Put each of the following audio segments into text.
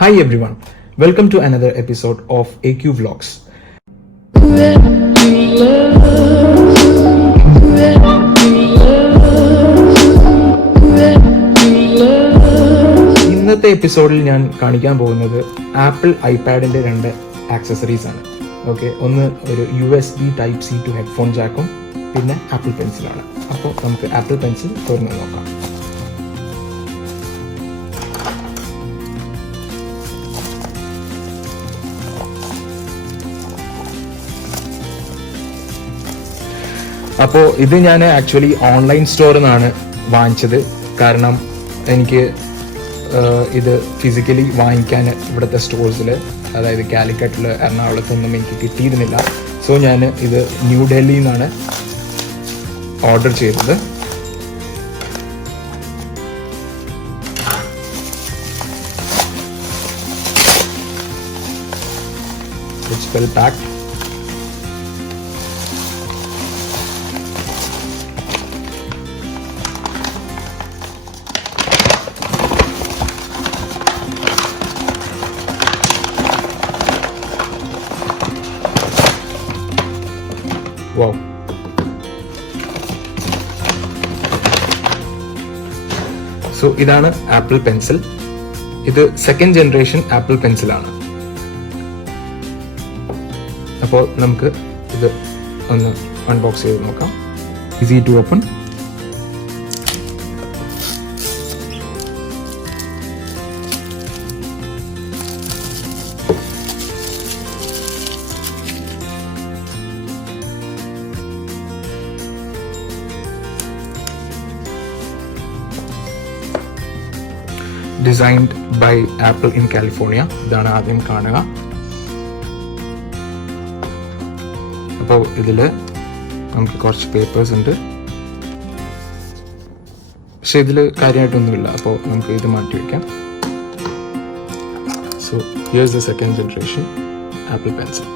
Hi everyone, welcome to another episode of AQ Vlogs. ഇന്നത്തെ എപ്പിസോഡിൽ ഞാൻ കാണിക്കാൻ പോകുന്നത് ആപ്പിൾ ഐപാഡിന്റെ രണ്ട് ആക്സസറീസ് ആണ്. ഓക്കെ, ഒന്ന് ഒരു USB Type-C to ഹെഡ്ഫോൺ ജാക്കും പിന്നെ ആപ്പിൾ പെൻസിലാണ്. അപ്പോൾ നമുക്ക് ആപ്പിൾ പെൻസിൽ തുറന്ന് നോക്കാം. അപ്പോൾ ഇത് ഞാൻ ആക്ച്വലി ഓൺലൈൻ സ്റ്റോറിൽ നിന്നാണ് വാങ്ങിച്ചത്. കാരണം എനിക്ക് ഇത് ഫിസിക്കലി വാങ്ങിക്കാൻ ഇവിടുത്തെ സ്റ്റോഴ്സിൽ, അതായത് കാലിക്കറ്റിൽ, എറണാകുളത്തൊന്നും എനിക്ക് കിട്ടിയിരുന്നില്ല. സോ ഞാൻ ഇത് ന്യൂഡൽഹിയിൽ നിന്നാണ് ഓർഡർ ചെയ്തത്. It's well packed. Wow. So ഇതാണ് ആപ്പിൾ പെൻസിൽ. ഇത് സെക്കൻഡ് ജനറേഷൻ ആപ്പിൾ പെൻസിലാണ്. അപ്പോൾ നമുക്ക് ഇത് ഒന്ന് അൺബോക്സ് ചെയ്ത് നോക്കാം. Easy to open. Designed by Apple in California. ഇതാണ് ആദ്യം കാണുക. അപ്പോൾ ഇതിൽ നമുക്ക് കുറച്ച് പേപ്പേഴ്സ് ഉണ്ട്, പക്ഷെ ഇതിൽ കാര്യമായിട്ടൊന്നുമില്ല. അപ്പോൾ നമുക്ക് ഇത് മാറ്റി വയ്ക്കാം. So here is the second generation Apple pencil.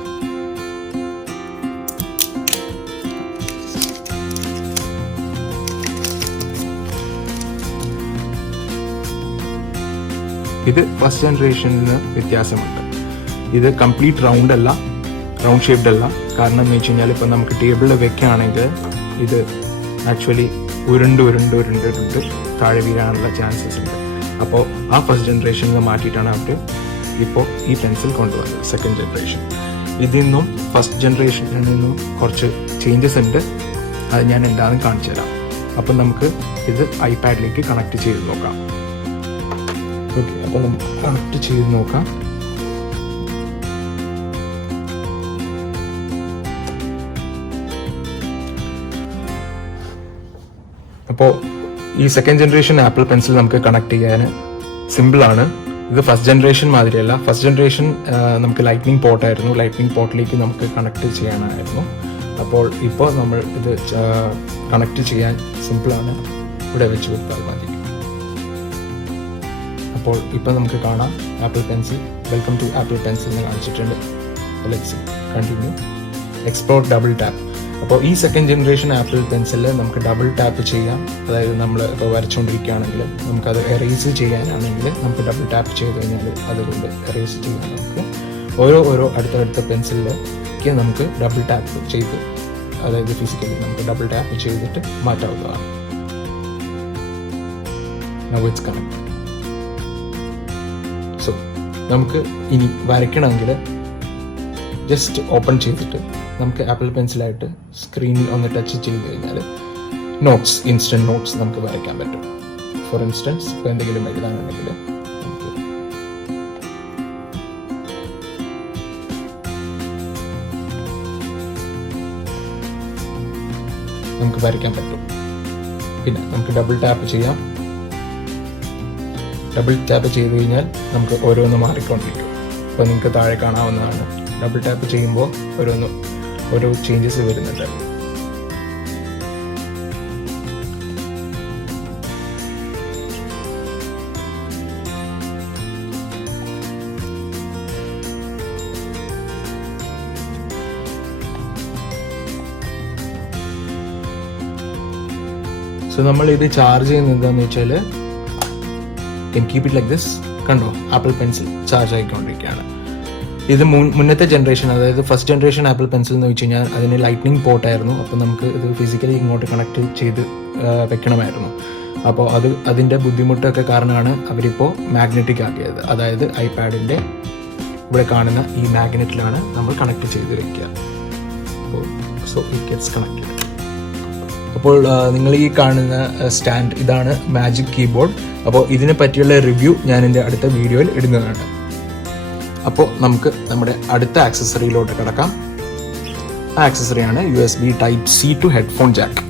ഇത് ഫസ്റ്റ് ജനറേഷനിന് വ്യത്യാസമുണ്ട്. ഇത് കംപ്ലീറ്റ് റൗണ്ട് ഷേപ്ഡ് അല്ല. കാരണം എന്ന് വെച്ച് കഴിഞ്ഞാൽ ഇപ്പം നമുക്ക് ടേബിളിൽ വെക്കുകയാണെങ്കിൽ ഇത് ആക്ച്വലി ഉരുണ്ട് താഴെ വീഴാനുള്ള ചാൻസസ് ഉണ്ട്. അപ്പോൾ ആ ഫസ്റ്റ് ജനറേഷനിൽ മാറ്റിയിട്ടാണ് അവർ ഇപ്പോൾ ഈ പെൻസിൽ കൊണ്ടുവന്നത്, സെക്കൻഡ് ജനറേഷൻ. ഇതിൽ നിന്നും ഫസ്റ്റ് ജനറേഷനിൽ നിന്നും കുറച്ച് ചേഞ്ചസ് ഉണ്ട്. അത് ഞാൻ എന്താണെന്ന് കാണിച്ചു തരാം. അപ്പം നമുക്ക് ഇത് ഐപാഡിലേക്ക് കണക്ട് ചെയ്ത് നോക്കാം. ഓക്കെ, അപ്പോൾ നമുക്ക് കണക്ട് ചെയ്ത് നോക്കാം. അപ്പോൾ ഈ സെക്കൻഡ് ജനറേഷൻ ആപ്പിൾ പെൻസിൽ നമുക്ക് കണക്ട് ചെയ്യാൻ സിമ്പിളാണ്. ഇത് ഫസ്റ്റ് ജനറേഷൻ മാതിരിയല്ല. ഫസ്റ്റ് ജനറേഷൻ നമുക്ക് ലൈറ്റ്നിങ് പോർട്ടായിരുന്നു. ലൈറ്റ്നിങ് പോർട്ടിലേക്ക് നമുക്ക് കണക്ട് ചെയ്യാനായിരുന്നു. അപ്പോൾ ഇപ്പോൾ നമ്മൾ ഇത് കണക്ട് ചെയ്യാൻ സിമ്പിളാണ്. ഇവിടെ വെച്ച് കൊടുത്താൽ മതി. അപ്പോൾ ഇപ്പം നമുക്ക് കാണാം Apple pencil. Welcome to Apple pencil എന്ന് കാണിച്ചിട്ടുണ്ട്. Let's continue. Explore double tap. അപ്പോൾ ഈ സെക്കൻഡ് ജനറേഷൻ ആപ്പിൾ പെൻസിൽ നമുക്ക് ഡബിൾ ടാപ്പ് ചെയ്യാം. അതായത് നമ്മൾ ഇപ്പോൾ വരച്ചുകൊണ്ടിരിക്കുകയാണെങ്കിൽ നമുക്കത് എറേസ് ചെയ്യാനാണെങ്കിൽ നമുക്ക് ഡബിൾ ടാപ്പ് ചെയ്ത് കഴിഞ്ഞാൽ അതുകൊണ്ട് എറേസ് ചെയ്യാൻ നമുക്ക് ഓരോ അടുത്തടുത്ത പെൻസിലിലേക്ക് നമുക്ക് ഡബിൾ ടാപ്പ് ചെയ്ത്, അതായത് ഫിസിക്കലി നമുക്ക് ഡബിൾ ടാപ്പ് ചെയ്തിട്ട് മാറ്റാവുന്നതാണ്. Now it's connect. സോ നമുക്ക് ഇനി വരയ്ക്കണമെങ്കിൽ ജസ്റ്റ് ഓപ്പൺ ചെയ്തിട്ട് നമുക്ക് ആപ്പിൾ പെൻസിലായിട്ട് സ്ക്രീനിൽ ഒന്ന് ടച്ച് ചെയ്ത് കഴിഞ്ഞാൽ ഇൻസ്റ്റന്റ് നോട്ട്സ് നമുക്ക് വരയ്ക്കാൻ പറ്റും. ഫോർ ഇൻസ്റ്റൻസ് ഇപ്പോൾ എന്തെങ്കിലും എഴുതാനുണ്ടെങ്കിൽ നമുക്ക് വരയ്ക്കാൻ പറ്റും. പിന്നെ നമുക്ക് ഡബിൾ ടാപ്പ് ചെയ്യാം. ഡബിൾ ടാപ്പ് ചെയ്ത് കഴിഞ്ഞാൽ നമുക്ക് ഓരോന്ന് മാറിക്കൊണ്ടിരിക്കും. അപ്പോൾ നിങ്ങൾക്ക് താഴെ കാണാവുന്നതാണ്. ഡബിൾ ടാപ്പ് ചെയ്യുമ്പോൾ ഓരോ ചേഞ്ചസ് വരുന്നുണ്ട്. സോ നമ്മൾ ഇത് ചാർജ് ചെയ്യുന്നത് എന്താണെന്ന് വെച്ചാൽ can keep it like this കണ്ടോ, ആപ്പിൾ പെൻസിൽ ചാർജ് ആയിക്കൊണ്ടിരിക്കുകയാണ്. ഇത് മുന്നത്തെ ജനറേഷൻ, അതായത് ഫസ്റ്റ് ജനറേഷൻ ആപ്പിൾ പെൻസിൽ എന്ന് വെച്ച് കഴിഞ്ഞാൽ അതിന് ലൈറ്റ്നിങ് പോർട്ടായിരുന്നു. അപ്പോൾ നമുക്ക് ഇത് ഫിസിക്കലി ഇങ്ങോട്ട് കണക്ട് ചെയ്ത് വെക്കണമായിരുന്നു. അപ്പോൾ അതിൻ്റെ ബുദ്ധിമുട്ടൊക്കെ കാരണമാണ് അവരിപ്പോൾ മാഗ്നറ്റിക് ആക്കിയത്. അതായത് ഐപാഡിൻ്റെ ഇവിടെ കാണുന്ന ഈ മാഗ്നറ്റിലാണ് നമ്മൾ കണക്ട് ചെയ്ത് വെക്കുക. അപ്പോൾ സോ ഇറ്റ് ഗെറ്റ്സ് കണക്റ്റഡ്. അപ്പോൾ നിങ്ങൾ ഈ കാണുന്ന സ്റ്റാൻഡ്, ഇതാണ് മാജിക് കീബോർഡ്. അപ്പോൾ ഇതിനെ പറ്റിയുള്ള റിവ്യൂ ഞാൻ എൻ്റെ അടുത്ത വീഡിയോയിൽ ഇടുന്നതാണ്. അപ്പോൾ നമുക്ക് നമ്മുടെ അടുത്ത ആക്സസറിയിലോട്ട് കിടക്കാം. ആ ആക്സസറിയാണ് USB Type-C to headphone Jack.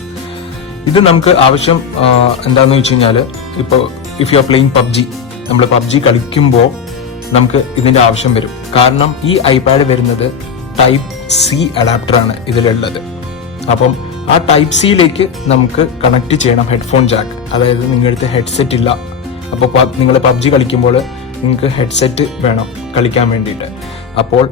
ഇത് നമുക്ക് ആവശ്യം എന്താണെന്ന് വെച്ച് കഴിഞ്ഞാൽ, ഇപ്പോൾ if you are playing PUBG, നമ്മൾ PUBG കളിക്കുമ്പോൾ നമുക്ക് ഇതിൻ്റെ ആവശ്യം വരും. കാരണം ഈ ഐപാഡ് വരുന്നത് Type-C അഡാപ്റ്ററാണ് ഇതിലുള്ളത്. അപ്പം ആ Type-Cയിലേക്ക് നമുക്ക് കണക്ട് ചെയ്യണം ഹെഡ്ഫോൺ ജാക്ക്. അതായത് നിങ്ങളുടെ ഹെഡ്സെറ്റ് ഇല്ല, അപ്പോൾ നിങ്ങൾ PUBG കളിക്കുമ്പോൾ നിങ്ങൾക്ക് ഹെഡ്സെറ്റ് വേണം കളിക്കാൻ വേണ്ടിയിട്ട്. അപ്പോൾ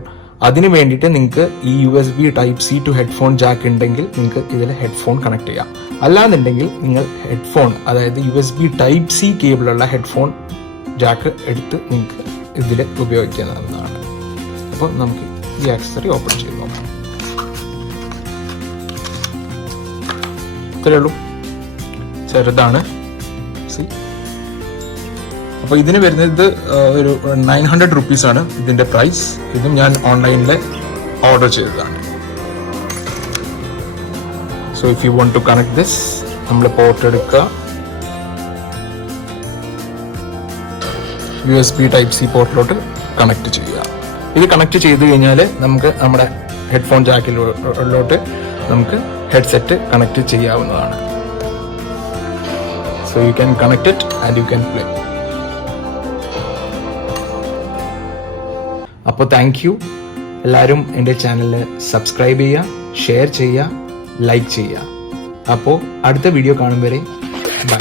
അതിന് വേണ്ടിയിട്ട് നിങ്ങൾക്ക് ഈ USB Type-C to headphone Jack ഉണ്ടെങ്കിൽ നിങ്ങൾക്ക് ഇതിൽ ഹെഡ്ഫോൺ കണക്ട് ചെയ്യാം. അല്ലാന്നുണ്ടെങ്കിൽ നിങ്ങൾ ഹെഡ്ഫോൺ, അതായത് USB Type-C കേബിളുള്ള ഹെഡ്ഫോൺ ജാക്ക് എടുത്ത് നിങ്ങൾക്ക് ഇതിൽ ഉപയോഗിക്കാവുന്നതാണ്. അപ്പോൾ നമുക്ക് ഈ ആക്സസറി ഓപ്പൺ ചെയ്ത് നോക്കാം. ഇത്രയേ ഉള്ളൂ, ചെറുതാണ്. അപ്പോൾ ഇതിന് വരുന്നത് ഒരു 900 റുപ്പീസാണ് ഇതിൻ്റെ പ്രൈസ്. ഇതും ഞാൻ ഓൺലൈനിൽ ഓർഡർ ചെയ്തതാണ്. So if you want to connect this, നമ്മൾ പോർട്ട് എടുക്കുക, USB Type-C പോർട്ടിലോട്ട് കണക്ട് ചെയ്യുക. ഇത് കണക്ട് ചെയ്ത് കഴിഞ്ഞാൽ നമുക്ക് നമ്മുടെ ഹെഡ്ഫോൺ ജാക്കിലോട്ട് നമുക്ക് ഹെഡ്സെറ്റ് കണക്ട് ചെയ്യാവുന്നതാണ്. So you can connect it and you can play. അപ്പോൾ താങ്ക് യു. എല്ലാവരും എൻ്റെ ചാനലിൽ സബ്സ്ക്രൈബ് ചെയ്യുക, ഷെയർ ചെയ്യുക, ലൈക്ക് ചെയ്യുക. അപ്പോൾ അടുത്ത വീഡിയോ കാണും വരെ ബൈ.